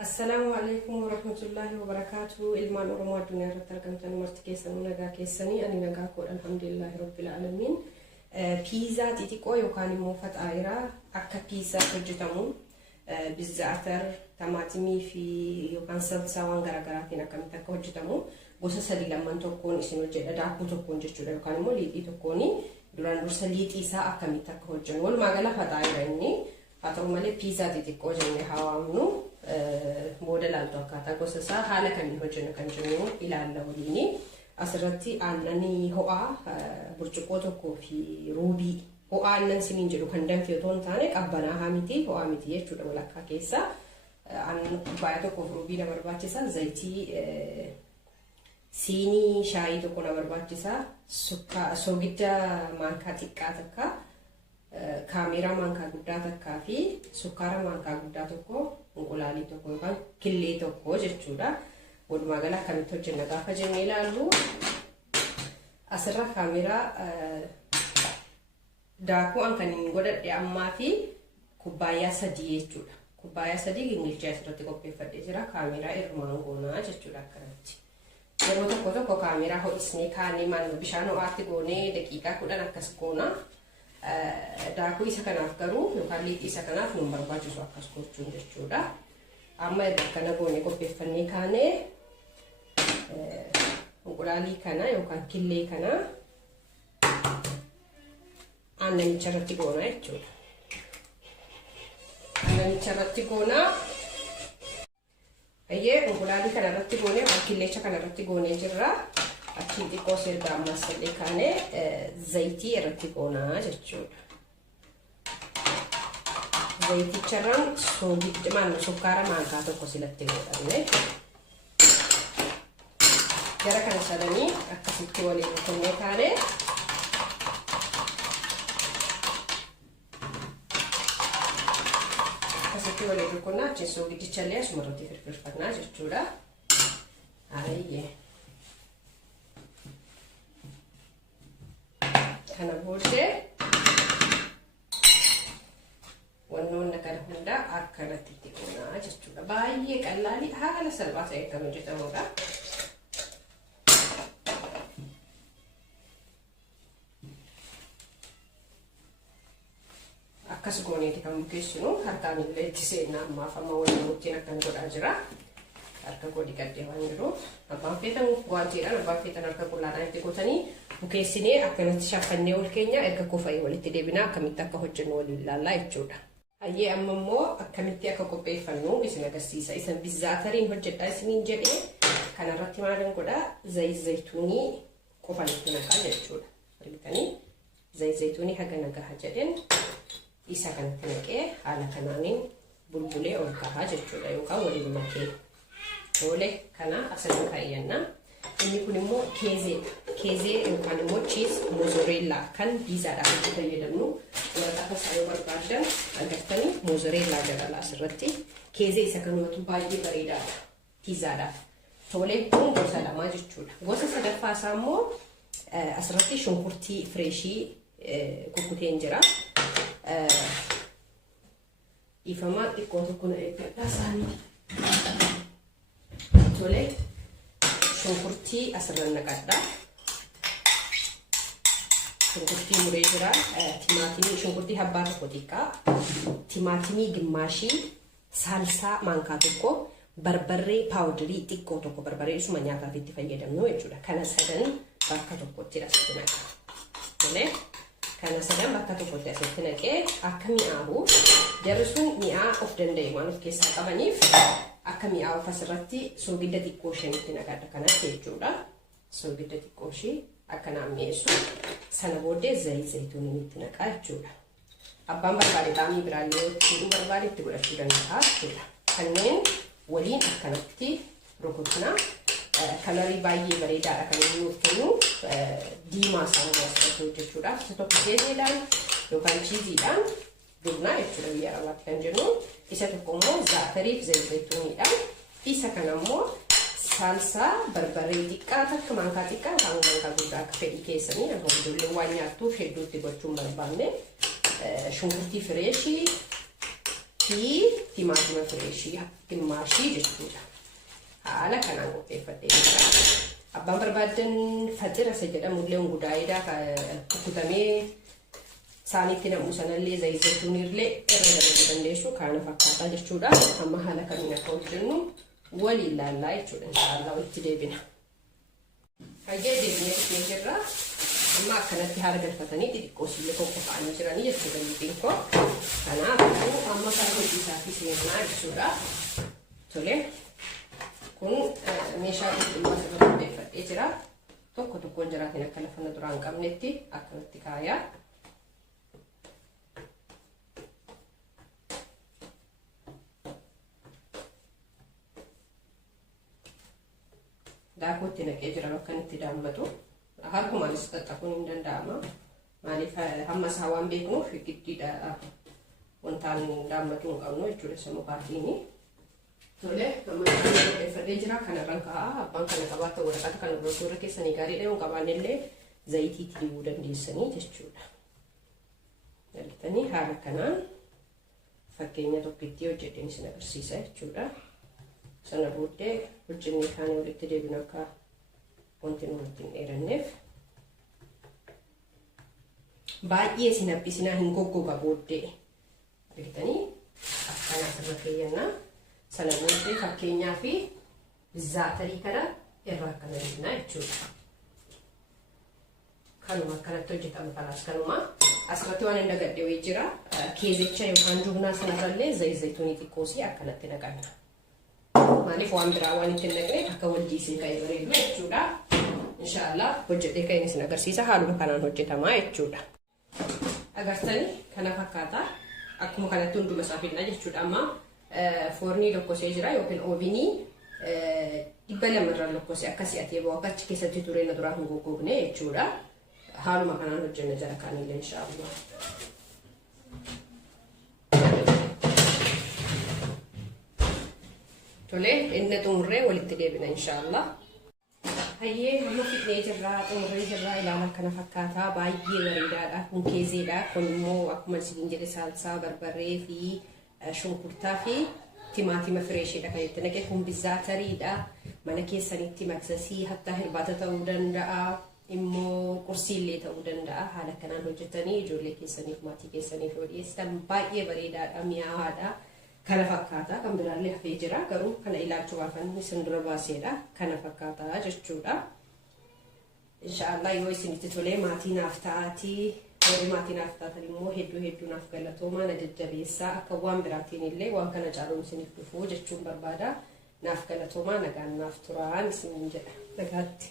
السلام عليكم ورحمة الله وبركاته. إلمان ورمى الدنيا رتركم تنمرت كيسن ونجا كيسني أنا نجا كور الحمد لله رب العالمين. بيزا تيتيكو يوكاني موفت آيرا أكا بيزا تجتمون بالزعتر تماتمي في يوكان سلسا وانغراغراتنا كم تكو جتمون بوسا سدي لما تكون اسمه جد داكو تكون جتشودا يوكاني مولي تكوني دوران برسليت إيسا أكا ميتكو جن والما غلا فتايرا إني فتاو مالي بيزا تيتيكو جنة هواامنو موديل أنتو كاتا قصصا حالا كمين هجنا كنجنو إلى اللوليني أسرتي أنني هو برجقوتو في روبي هو أنن سنين جلو كندم في طون تانك أبنا هامتي هو هامتي يجود ولا كيسا أن بايتو في روبي نمر باتشسا زيتي سيني شاي تو كنا برباتشسا سكا سوغيتا مانكا تكاتكا كاميرا مانكا غداتكا في سكارا مانكا غداتكو Ungolali tokko yookaan killee tokko jechuudha. Walumaa gala akkamitti hojjenna gaafa jennee ilaallu asirra kaameraa daakuu an kan hin godhadhe ammaa fi kubbaayyaa sadii jechuudha. Kubbaayyaa sadii gingilchaa asirratti qopheeffadhee jira. Kaameraa irmaan goonaa jechuudha akkanatti. Yeroo tokko tokko kaameraa ho'isnee kaanee maal bishaan ho'aatti goonee daqiiqaa 10 akkas goona. Daakuu isa kanaaf garuu yookaan liitii isa kanaaf nu barbaachisu akkas gochuun jechuudha. Amma erga kana goonee qopheeffannee kaanee unqulaalii kana yookaan killee kana aannanicha irratti goonaa jechuudha. Aannanicha irratti goonaa unqulaalii kana irratti goonee yookaan killeecha kana irratti goonee jirra. Achiin xiqqoo sirba ammas illee kaanee zayitii irratti goonaa jechuudha. Zayiticharraan sukkaara maankaa tokko silatti godhanne. Gara kana sadanii akkasitti waliin kennee kaanee akkasitti waliin rukunnaa achiin soogidichallee asuma irratti firfirfannaa jechuudha. Ayyee. Kana booddee wannoonni kana hunda akkanatti itti goonaa jechuudha. Baay'ee qal'aadhi haala salphaa ta'een kan hojjetamudha. Akkas gooneeti kan bukeessinu harkaan illee itti seennaa ammaaf amma waliin ittiin akkan godhaa jira. Harka godhi qaddee waan jiruuf abbaan feetan guwaantiidhaan abbaan feetan harka qullaadhaan itti qotanii bukeessinee akkanatti shaffannee ol keenya erga kofa'ee walitti deebinaa akkamitti akka hojjennu waliin ilaallaa jechuudha. Hayyee amma immoo akkamitti akka qopheeffannu isin agarsiisa. Isin bizzaatariin hojjedhaa isiniin jedhee kanarratti maalan godhaa zayituunii qofaan itti naqaa jechuudha. Argitanii zayituunii haga nagaha jedhen isa kanatti naqee haala kanaaniin bulbulee ol kahaa jechuudha yookaan waliin makee. Tole kana asirra kaayyanna. Inni kun immoo keezee yookaan immoo cheese mozzarella kan piizaadhaaf itti fayyadamnu. Waraqaa isaa yoo barbaadan agartanii mozzarella jedhama asirratti. Keezee isa kanumatu baay'ee bareedaadha piizaadhaaf. Tole kun gosa lamaa jechuudha. Gosa sadaffaa isaa immoo asirratti shunkurtii fireeshii kukkuteen jira. Ifamaa xiqqoo tokko na eeggadhaa isaanii. Tole shunkurtii asirra naqadha. Shunkurtii muree jira. Timaatimii shunkurtii habbaa tokko xiqqaa. Timaatimii gimmaashii saalsaa maankaa tokko. Barbarree paawudarii xiqqoo tokko barbarree isuma nyaataaf itti fayyadamnu jechuudha. Kana sadan bakka tokkotti asitti naqa. Tole kana sadan bakka tokkotti asitti naqee akka mi'aawu jarri sun mi'aa of danda'e waan of keessaa qabaniif akka mi'aawuf asirratti soogidda xiqqoo ishee naqadha kanatti jechuudha. Soogidda xiqqoo ishee akka naammeessu sana booddee zayituuniin itti naqaa jechuudha. Abbaan barbaade qaamii biraan yoo itti barbaade itti godhachuu danda'a jechuudha. Kanneen waliin akkanatti rukutnaa kalorii baay'ee bareedaadha kan inni nuuf kennu diimaa isaanii asirratti hojjechuudhaaf isa tokko keezeedhaan yookaan chiiziidhaan durnaa jechuudha biyya arabaatti kan jennu. Isa tokko immoo zaatariif zayituuniidhaan. Isa kana immoo saalsaa barbaree xiqqaa takka maankaa xiqqaa kan maankaa guddaa akka fedhii keessanii akka ijoolleen waan nyaattuuf hedduutti gochuun barbaanne shunkurtii fireeshii fi timaatima fireeshii gimmaashii jechuudha. Haala kanaan qopheeffadhee jira. Abbaan barbaadan fatira isa jedhamullee hundaa'eedha kukutamee saanitti namuu sanallee zayituunillee irra dabaluu dandeessu kana fakkaataa jechuudha. Amma haala kamiin akka hojjennu waliin ilaallaa jechuudha. Inshaallah walitti deebina. Hayyee deebinee jirra. Amma akkanatti haala galfatanii xixiqqoo sillee qophaa'anii jiranii jechuudha liixiin koo. Kanaafuu amma kan hojii isaatii seenaa jechuudha. Tole. Kun meeshaa qulqulluu asirratti qopheeffadhee jira. Tokko tokkoon jiraatiin akka lafa duraan hin qabnetti akkanatti kaayaa. Daakuutti naqee jira bakka itti daammatu. Harkumaanis xaxxaquun hin danda'ama. Maaliif hamma isaa waan beeknuuf giddiidha wantaan daammatu hin qabnu jechuudha sammuu paartiini. Tole, amma kana qopheeffadhee jira. Kanarraan ka'aa abbaan kana qabaata waraqata kana biroo keessanii gaariidha yoo qabaannellee zayitiitti dibuu dandeessanii jechuudha. Argitanii haala kanaan fakkeenya tokkitti hojjedheen isin agarsiisa jechuudha. Sana booddee hojjennee kaanii walitti deebinu akka wanti nuti hin dheeranneef. Baay'ee isin abbisinaa hin goggoga booddee. Argitanii akkana asirra keeyyannaa. Sana booddee fakkeenyaa fi zaatarii kana irraa akkana deebinaa jechuudha. Kanuma akkanatti hojjetamu kanaas kanuma. Asirratti waan hin dagadhee wayii jira. Keezicha yookaan jubnaa sanarrallee zayituunii xiqqoosii akkanatti naqanna. Maaliif waan biraa waan itti naqne akka waljiisee ka'ee bareedu jechuudha. Inshaallah hojjedhee ka'een isin agarsiisa haaluma kanaan hojjetamaa jechuudha. Agartanii kana fakkaata akkuma kanatti hunduma isaa fidna jechuudha. Amma foornii lokkosee jira yookiin oovinii 200 irra lokkosee akkasii atee ba'u akka achi keessatti turee na duraan hin goggogne jechuudha. Haaluma kanaan hojjenna jala kaanillee inshaallah. Tole, inni xumurree walitti deebina inshaallah. Hayyee amma fidnee jirraa xumurree jirraa ilaala kana fakkaataa baay'ee bareedaadha. Kun keezeedha. Kun immoo akkuma isin jedhe saalsaa barbarree fi shunkurtaa fi timaatima fireeshiidha kan itti naqe. Kun bizaatariidha. Mana keessanitti maksasii hatta hirbaata ta'uu danda'a. Immoo qursiillee ta'uu danda'a. Haala kanaan hojjetanii ijoollee keessaniif maatii keessaniif yoo dhiyeessitan baay'ee bareedaadha, mi'aawaadha. Kana fakkaata kan biraallee hafee jira garuu kana ilaalchuu baafan isin dura baaseedha kana fakkaata jechuudha. Inshaallah yoo isinitti tolee maatii naaf ta'aatii warri maatii naaf taatan immoo hedduu naaf galatoomaa na jajjabeessaa akka waan biraatiin illee waan kana caaluun isiniif dhufuu jechuun barbaada. Naaf galatoomaa nagaan naaf turaan isin jedha nagaatti.